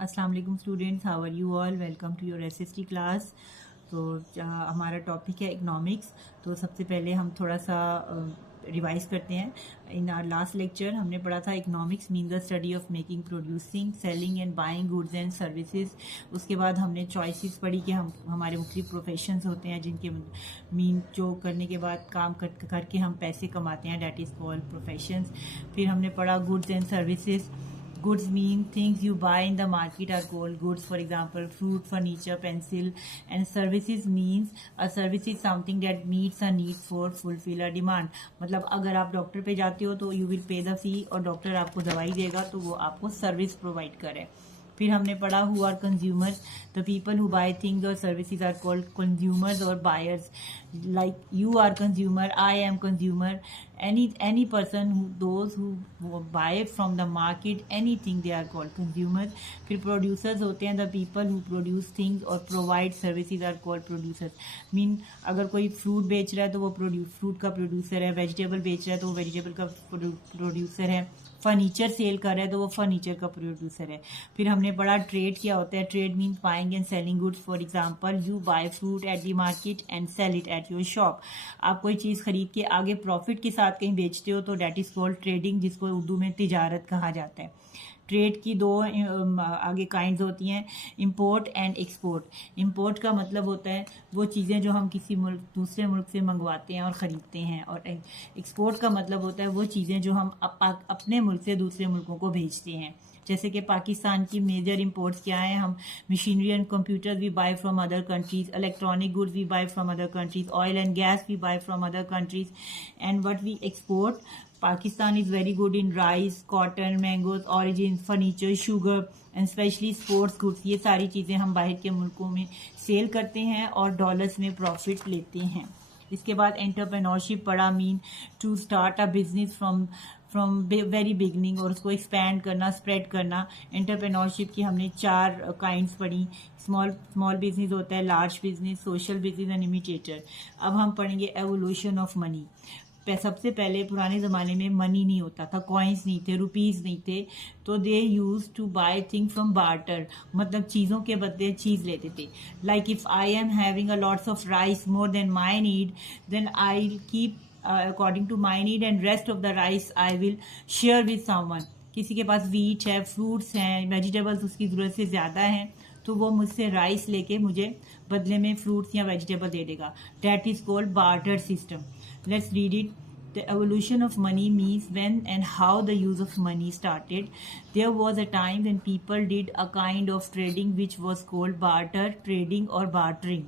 अस्सलाम वालेकुम students, how are you all. Welcome to your SST class. तो हमारा टॉपिक है इकोनॉमिक्स। तो सबसे पहले हम थोड़ा सा रिवाइज करते हैं। इन आवर लास्ट लेक्चर हमने पढ़ा था economics mean the study of making, producing, selling and buying goods and services. उसके बाद हमने चॉइसेस पढ़ी कि हम हमारे मुख्तलिफ प्रोफेशंस होते हैं जिनके मीन जो करने के बाद काम करके हम पैसे कमाते हैं, डैट इज़ कॉल्ड प्रोफेशंस। फिर हमने पढ़ा goods and services. Goods mean things you buy in the market are called goods. For example, fruit, furniture, pencil. And services means a service is something that meets a need for fulfill a demand. मतलब अगर आप डॉक्टर पे जाते हो तो you will pay the fee और डॉक्टर आपको दवाई देगा तो वो आपको सर्विस प्रोवाइड करे। फिर हमने पढ़ा who are consumers, the people who buy things और सर्विसेज आर कॉल्ड कंज्यूमर्स और buyers. Like you are consumer, I am consumer, any person who those who buy from the market anything they are called consumers. फिर producers होते हैं, the people who produce things और provide services are called producers. Mean अगर कोई फ्रूट बेच रहा है तो वो फ्रूट का प्रोड्यूसर है, वेजिटेबल बेच रहा है तो वो वेजिटेबल का प्रोड्यूसर है, फर्नीचर सेल कर रहा है तो वो फर्नीचर का प्रोड्यूसर है। फिर हमने पढ़ा ट्रेड क्या होता है। Trade means buying and selling goods. For example, you buy fruit at the market and sell it at your shop. आप कोई चीज़ खरीद के आगे प्रॉफिट के साथ कहीं बेचते हो तो डैट इज़ कॉल्ड ट्रेडिंग, जिसको उर्दू में तिजारत कहा जाता है। ट्रेड की दो आगे काइंड्स होती हैं, इंपोर्ट एंड एक्सपोर्ट। इंपोर्ट का मतलब होता है वो चीज़ें जो हम किसी मुल्क दूसरे मुल्क से मंगवाते हैं और ख़रीदते हैं, और एक्सपोर्ट का मतलब होता है वो चीज़ें जो हम अपने मुल्क से दूसरे मुल्कों को भेजते हैं। जैसे कि पाकिस्तान की मेजर इंपोर्ट्स क्या हैं, हम machinery and computer we buy from other countries, electronic goods we buy from other countries, oil and gas we buy from other countries. And what we export, Pakistan is very good in rice, cotton, mangoes, origins, furniture, sugar and especially sports goods. ये सारी चीज़ें हम बाहर के मुल्कों में सेल करते हैं और डॉलर्स में प्रॉफिट लेते हैं। इसके बाद एंटरप्रेन्योरशिप पढ़ा, mean to start a business from very beginning और उसको एक्सपैंड करना, स्प्रेड करना। एंटरप्रेन्योरशिप की हमने 4 काइंड्स पढ़ी। स्मॉल बिजनेस होता है, large business, social business and imitator. अब हम पढ़ेंगे एवोल्यूशन ऑफ मनी। सबसे पहले पुराने ज़माने में मनी नहीं होता था, कॉइन्स नहीं थे, रुपीज़ नहीं थे, तो they use to buy thing from barter, मतलब चीज़ों के बदले चीज़ लेते थे। Like if I am having a lots of rice more than my need, then I keep according to my need and rest of the rice I will share with someone. किसी के पास वीट है, fruits हैं, vegetables उसकी ज़रूरत से ज़्यादा हैं तो वो मुझसे राइस लेके मुझे बदले में फ्रूट्स या वेजिटेबल दे देगा। That is called barter system. Let's read it. The evolution of money means when and how the use of money started. There was a time when people did a kind of trading which was called barter trading or bartering.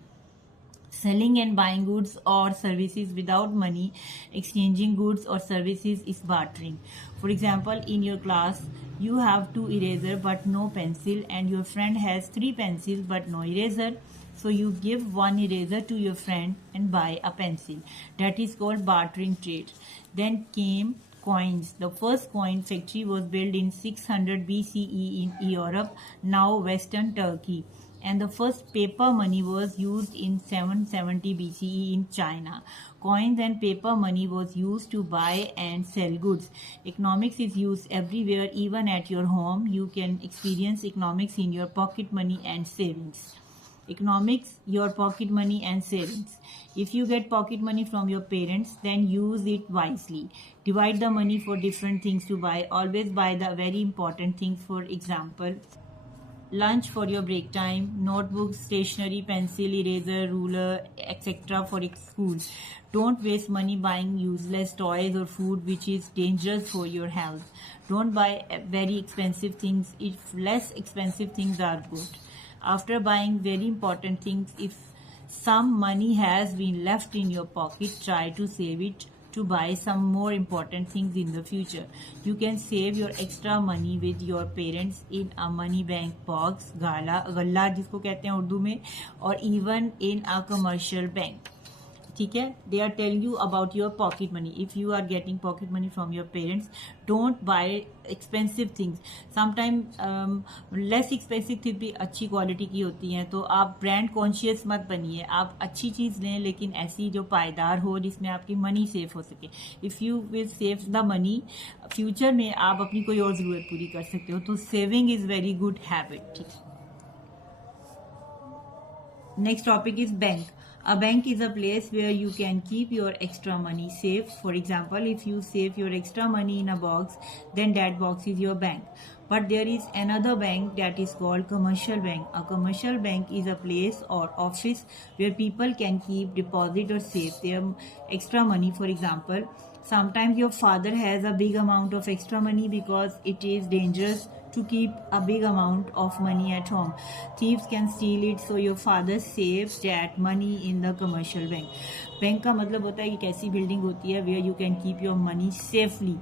Selling and buying goods or services without money, exchanging goods or services is bartering. For example, in your class, you have 2 eraser but no pencil, and your friend has 3 pencils but no eraser. So you give 1 eraser to your friend and buy a pencil. That is called bartering trade. Then came coins. The first coin factory was built in 600 BCE in Europe, now Western Turkey. And the first paper money was used in 770 BCE in China. Coins and paper money was used to buy and sell goods. Economics is used everywhere, even at your home. You can experience economics in your pocket money and savings. Economics, your pocket money and savings. If you get pocket money from your parents, then use it wisely. Divide the money for different things to buy. Always buy the very important things. For example, lunch for your break time, notebooks, stationery, pencil, eraser, ruler, etc. for school. Don't waste money buying useless toys or food which is dangerous for your health. Don't buy very expensive things if less expensive things are good. After buying very important things, if some money has been left in your pocket, try to save it to buy some more important things in the future. You can save your extra money with your parents in a money bank box, गल्ला जिसको कहते हैं उर्दू में, और even in a commercial bank. ठीक है. They are telling you about your pocket money. If you are getting pocket money from your parents, don't buy expensive things. Sometimes less expensive things भी अच्छी क्वालिटी की होती हैं, तो आप ब्रांड कॉन्शियस मत बनिए. आप अच्छी चीज़ लें लेकिन ऐसी जो पायदार हो, जिसमें आपकी मनी सेव हो सके. If you will save the money, future में आप अपनी कोई और ज़रूरत पूरी कर सकते हो. तो saving is very good habit. ठीक है. Next topic is bank. A bank is a place where you can keep your extra money safe. For example, if you save your extra money in a box, then that box is your bank. But there is another bank that is called commercial bank. A commercial bank is a place or office where people can keep, deposit or save their extra money. For example, sometimes your father has a big amount of extra money because it is dangerous to keep a big amount of money at home. Thieves can steal it, so your father saves that money in the commercial bank. Bank का मतलब होता है कि कैसी बिल्डिंग होती है where you can keep your money safely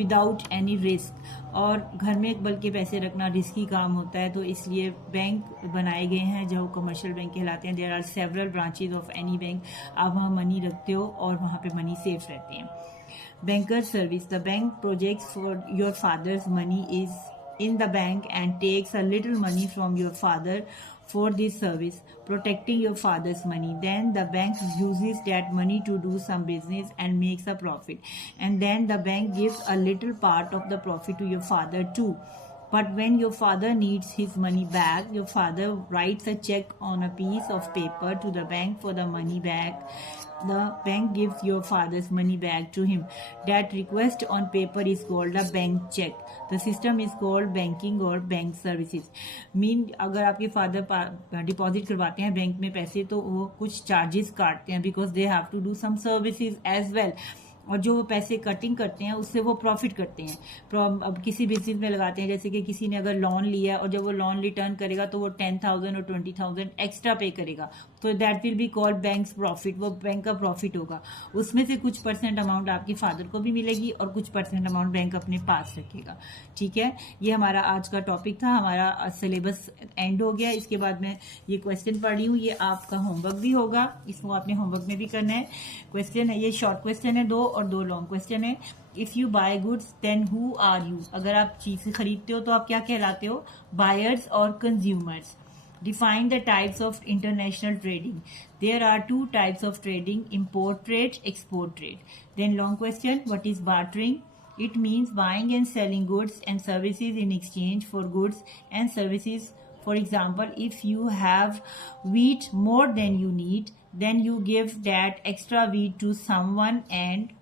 without any risk. और घर में बल्कि पैसे रखना रिस्की काम होता है, तो इसलिए बैंक बनाए गए हैं जो कमर्शियल बैंक कहलाते हैं. There are several branches of any bank. आप वहाँ मनी रखते हो और वहाँ पे मनी सेफ रहते हैं. Banker service. The bank projects for your fathers money is in the bank and takes a little money from your father for this service, protecting your father's money. Then the bank uses that money to do some business and makes a profit. And then the bank gives a little part of the profit to your father too. But when your father needs his money back, your father writes a check on a piece of paper to the bank for the money back. The bank gives your father's money back to him. That request on paper is called a bank check. The system is called banking or bank services. अगर आपके father deposit करवाते हैं बैंक में पैसे, तो वो कुछ charges काटते हैं because they have to do some services as well. और जो वो पैसे कटिंग करते हैं उससे वो प्रॉफिट करते हैं. अब किसी बिजनेस में लगाते हैं, जैसे कि किसी ने अगर लोन लिया और जब वो लोन रिटर्न करेगा तो वो 10,000 और 20,000 एक्स्ट्रा पे करेगा, तो that will be called banks profit. वो बैंक का प्रॉफिट होगा. उसमें से कुछ परसेंट अमाउंट आपके फादर को भी मिलेगी और कुछ परसेंट अमाउंट बैंक अपने पास रखेगा. ठीक है. ये हमारा आज का टॉपिक था. हमारा सिलेबस एंड हो गया. इसके बाद मैं ये क्वेश्चन पढ़ रही हूँ. ये आपका होमवर्क भी होगा, इसको आपने होमवर्क में भी करना है. क्वेश्चन है, ये शॉर्ट क्वेश्चन है 2 और 2 लॉन्ग क्वेश्चन है. If you buy goods then who are you. अगर आप चीजें खरीदते हो तो आप क्या कहलाते हो? बायर्स और consumers. Define the types of international trading. There are 2 types of trading: import trade, export trade. Then long question, what is bartering? It means buying and selling goods and services in exchange for goods and services. For example, if you have wheat more than you need, then you give that extra wheat to someone and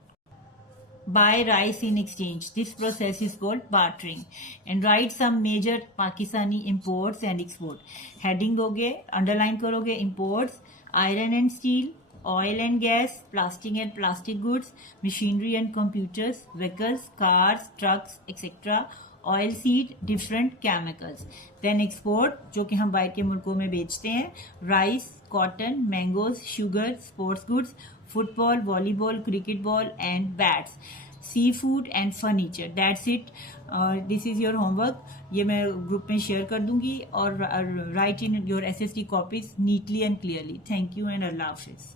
buy rice in exchange. This process is called bartering. And write some major Pakistani imports and export. Heading दोगे, underline करोगे: imports, iron and steel, oil and gas, plastic and plastic goods, machinery and computers, vehicles, cars, trucks, etc. Oil seed, different chemicals. Then export, जो कि हम बाहर के मुल्कों में बेचते हैं: rice, cotton, mangoes, sugar, sports goods, football, volleyball, cricket ball and bats, sea food and furniture. That's it. This is your homework. ये मैं ग्रुप में शेयर कर दूंगी. और write in your SST copies neatly and clearly. Thank you and अल्लाह हाफिज.